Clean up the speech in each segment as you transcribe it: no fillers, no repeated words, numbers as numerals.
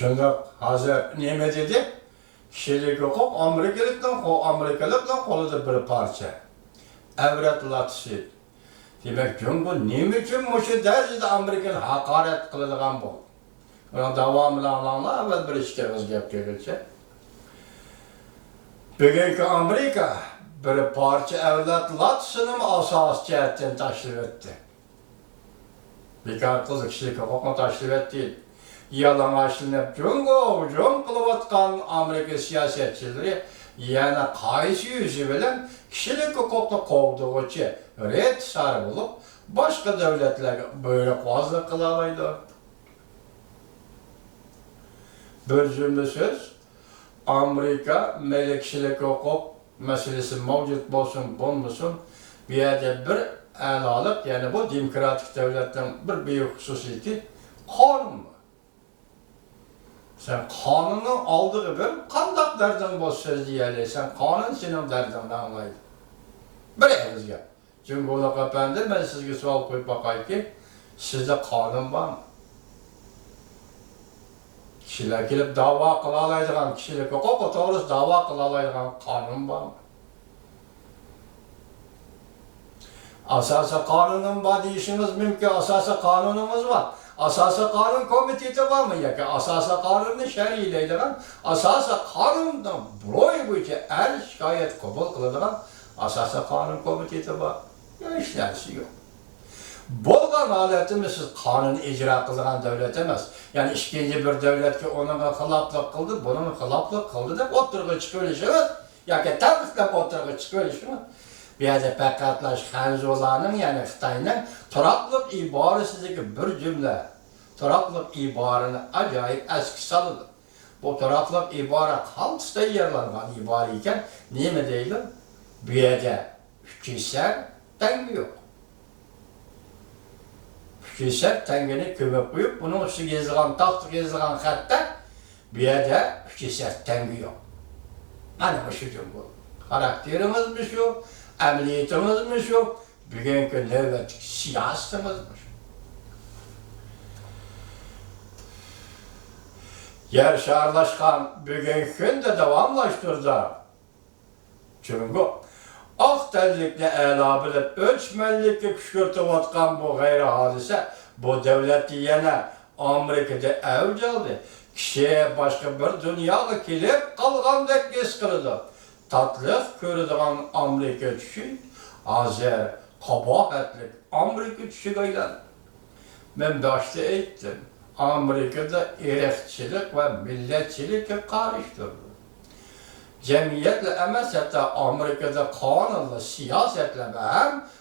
Şunda hazır neme dedi? Kişilik hukuk Amerikalıkla kolu bir parça. Evretlatışı. Demek bu neme için muşu derecede Amerikalı hakaret kılıngan bu. Ona devamlı alanlar evvel bir işe vazgeçip gelirse. Bugünkü Amerika bir parça evlatlatışının asas cihetten taşrif etti. Bir kızı kişilik hukukunu taşrif etti. Yalan aşınıp hücum kılıvatkan Amerika siyasetçileri yana kayısı yüzü bilen kişilik hukukunu kovduğu için red sarı bulup başka devletler böyle fazla kılalaydı. Bir cümle söz, Amerika melekçilik hukuk meselesi mevcut olsun, bulunmasın, bir yerde bir elalık, yani bu demokratik devletten bir büyük hususiyeti, kanun mu? Sen kanunu aldığı bir kandak derdin boz söz diyeleysen, kanun senin derdin anlaydı. Bir evizge. Cumhurluk Efendi, ben sizge sual koyup bakayım ki, sizde kanun var mı? Kişiler gelip dava kılalaydıgan kişilik hukuk, doğrusu dava kılalaydıgan kanun var mı? Asası kanunun var deyişiniz mümkün, asası kanunumuz var. Asası kanun komiteti var mı? Ya ki asası kanunu şer'iyleydirilen, asası kanundan buraya bu için her şikayet kabul kılınan asası kanun komiteti var. Ya işlersi yok. Bolgan aletimiz siz kanun icra kılınan devlet emez. Yani işkinci bir devlet ki onun hılaplık kıldı, bunun hılaplık kıldı da oturgu çıkıyoruşunuz. Ya ki tanıkla oturgu çıkıyoruşunuz. Bir yerde pekatlaş Hanzolanın yani Xitay'nın turaklık ibaresizdeki bir cümle. Turaklık ibarını acayip eski salıdı. Bu turaklık ibara kaltısta yerlangan ibare iken niye mi değil? Bir yerde fikirser dengi yok. Fikirser dengini kömek koyup bunun üstü yazılan, tahtı yazılan hatta bir yerde fikirser dengi yok. Hani bu şu cümle. Karakterimiz mi şu? Emniyetimiz mi şu? Bugünkü nöbet siyasetimiz mi şu? Yer şarlaşkan bugünkü de devamlaştırdı. Çünkü aktellikle ela bilip ölçmenlikle küşkürtüp atkan bu gayri hadise bu devleti yine Amerika'da evc aldı. Kişiye başka bir dünyaya gelip kalgandek geç kıldı. Tatlık körüdüğün Amerika için azer kabahatlik Amerika için gaylan. Ben başta ettim. Amerika'da erkçilik ve milletçilik karıştırdı. Cemiyetle emez hatta Amerika'da kanunla siyasetle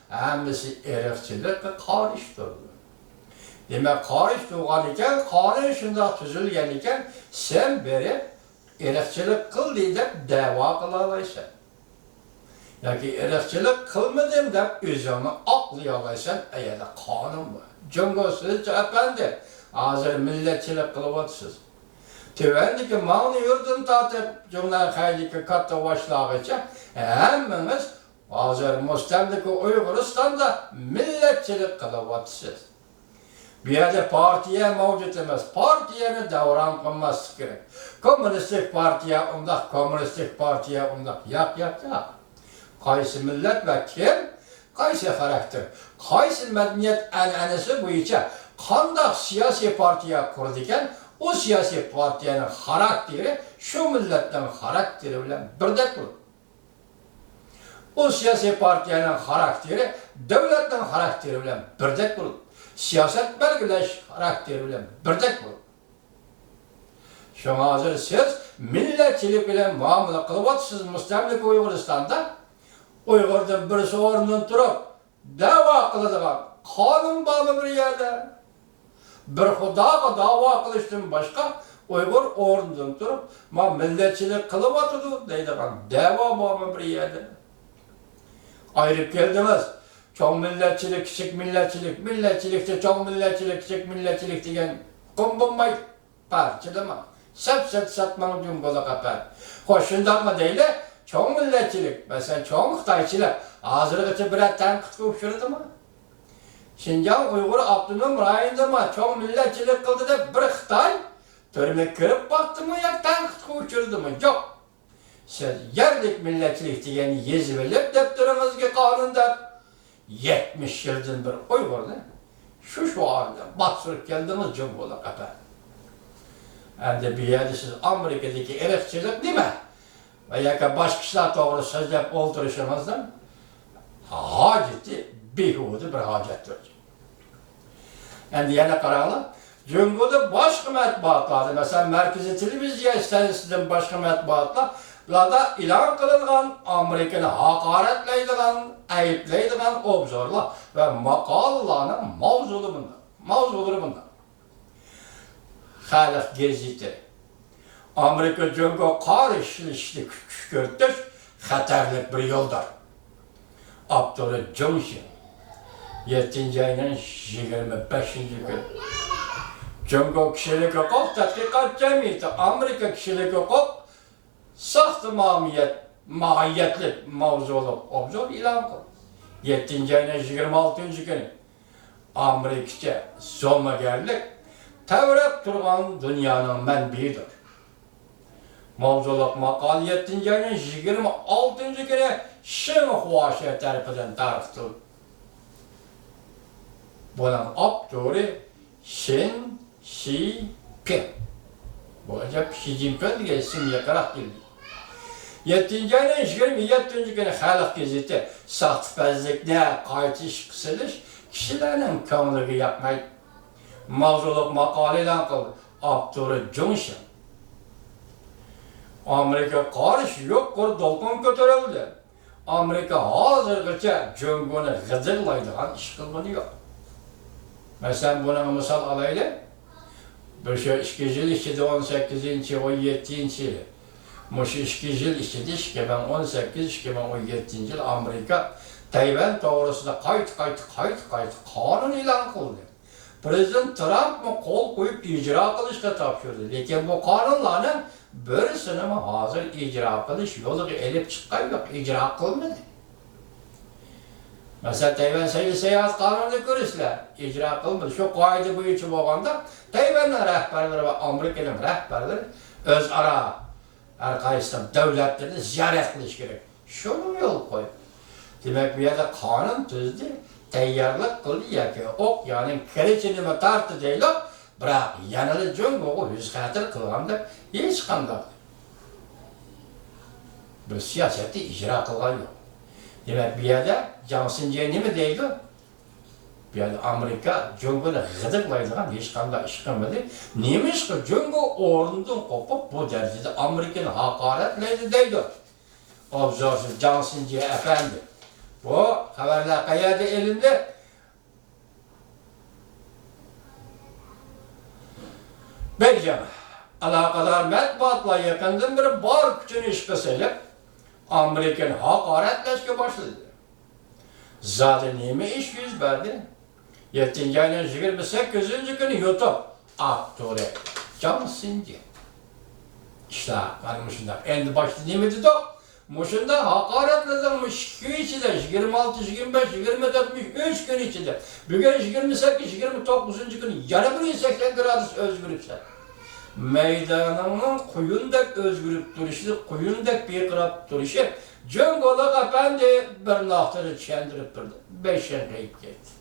hemisi erkçilikle karıştırdı. Demek karıştırgan iken, kanun şunda tüzülgen iken sen beri erkçilik kıl deyip dava kılalaysan. Ya ki erkçilik kılmadım deyip özünü aklayalaysan eğer kanun var. Cumhuriyet efendi, hazır milletçilik kılıvatsız. Tüvendiki mağını yurdun tatip cümle haydiki katta başlağıca hemmimiz hazır Müstemdeki Uyguristan'da milletçilik kılıvatsız. Bir yerde partiye mevcut emez. Partiyeni devran kılması gerek. Komünistik partiye undak, komünistik partiye undak. Yak. Kaysi millet ve kim? Kaysi karakter. Kaysi medeniyet enenesi bu içe. Kandak siyasi partiye kurdiken o siyasi partiyenin karakteri şu milletten karakteri bilen birdek olur. O siyasi partiyenin karakteri devletten karakteri bilen birdek olur. Siyaset belgeleş karakteri bilen birdek olur. Şuna hazır siz milletçilik bilen muamele kılıvatsız Müstemlik Uyguristan'da Uygur'dan birisi orundan durup dava kılıdıgan kanun bağlı bir yerde bir hudaga dava kılıştın başka Uygur orundan durup ma milletçilik kılıvatıdı deydigan dava bağlı bir yerde ayrıp geldiniz. Çok milletçilik, küçük milletçilik, milletçilikte çok milletçilik, küçük milletçilik diyen kumbulmayı parçadı mı? Sep satmanı cumhurda kapar. Hoşundan mı değil çok milletçilik, mesela çok Xitayçilik, hazırlıkçı bir etten kıtkı uçurdu mu? Şinjan Uygur Abdunum rayında mı çok milletçilik kıldı da bir Xitay, Törüme kırıp baktı mı ya tankıt uçurdu mu? Yok. Siz yerlik milletçilik diyeni yezivelip depterinizge kanunda 70 yıldan bir Uygur'da şu halde bastırıp geldiniz Cumhurbaşkanı efendim. Hem bir yerde siz Amerika'daki erikçilik değil mi? Veya başkasına doğru sözlep olduruşunuzdan haceti bihudu bir hacettir. Hem yana kararlı. Cumhurda başka matbuatlarda, mesela Merkezi Televizyon istasyonunun başka matbuatlarda ilan kılıngan, Amerika'nı hakaretleydiğen, ayıplaydiğen obzorlar ve makalalarının mavzuları bunlar. Halk geziti. Amerika Cumhurda karışılışlı küşkürtüş, hatarlık bir yoldur. Abdullah Johnson, 7. ayının 25. gün. Cumhurda kişilik hukuk tatbikat cemiyeti, Amerika kişilik hukuk sahtı mahiyetli mavzulu obzor ilan kıldı. 7. ayının 26. günü Amerika'ca zomagerlik tevrep durgan dünyanın menbiidir. Mavzuluk makal 7. ayının 26. günü Şin Huaşe tarafından tarıftı. Bunun abduri Şin Xi Ping. Bu acaba Xi Jinping diye isim yakarak geldi. 7. ayının 27. günü Halk Gezeti sahtipazlıkla kayıtış kısılış kişilerin kanlığı yapmayı mavzuluk makaleyle kıldı. Abdurrahman Johnson. Amerika karşı yok kur dolgun götürüldü. Amerika hazırgıca Cumhur'unu gıdırlaydıgan iş kılmadı yok. Mesela buna misal alayla, bir şey 2 yıl içinde 18. 17. yıl, muş 2 yıl içinde 2018, 2017 yıl Amerika Tayvan doğrusunda kayıt kanun ilan kıldı. Prezident Trump mı kol koyup icra kılışta tapşırdı. Lakin bu kanunların birisini mi hazır icra kılış yolu elip çıkan yok, icra kılmadı. Mesela Tayvan seyahat kanunu görüşler, icra kılmadı. Şu kaide bu için olganda Tayvan'ın rehberleri ve Amerika'nın rehberleri özara arkadaşlar devletlerini ziyaret kılış gerek. Şunu yol koy. Demek bir yerde kanun tüzdü, teyyarlık kıldı ya ki ok yani kereçini mi tartı değil o, bırak yanılı Cumhur'u yüz hatır kılganda hiç kandak. Bu siyaseti icra kılgan yok. Demek bir yerde Johnson ne mi deydi? Bir yerde Amerika Cumhur'u gıdıklaydıgan hiç kandak iş kılmadı. Neymiş ki Cumhur orundan kopup bu derecede Amerika'nın hakaretleydi deydi. Obzorsuz Johnson efendi. Bu haberler kayada elinde. Belki alakadar matbuatla yakından bir bar küçüğün işkısıyla Amerika'nın hakaretleşke başladı. Zaten neymi iş yüz verdi? 7. ayının 28. günü YouTube aktörü Johnson. İşte benim şundan. En başta neymi dedi o? Muşunda hakaretlenmiş 2 içinde 26, 25, 24, 3 gün içinde. Bugün 28, 29. gün yana bir 80 gradus özgürlükler. Meydanının kuyundaki özgürlük duruşu, kuyundaki bir kırap duruşu, Cumhurbaşkanı efendi bir nahtırı çendirip durdu. 5 yıl kayıp gitti.